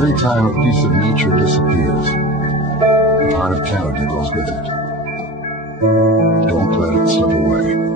Every time a piece of nature disappears, a part of Canada goes with it. Don't let it slip away.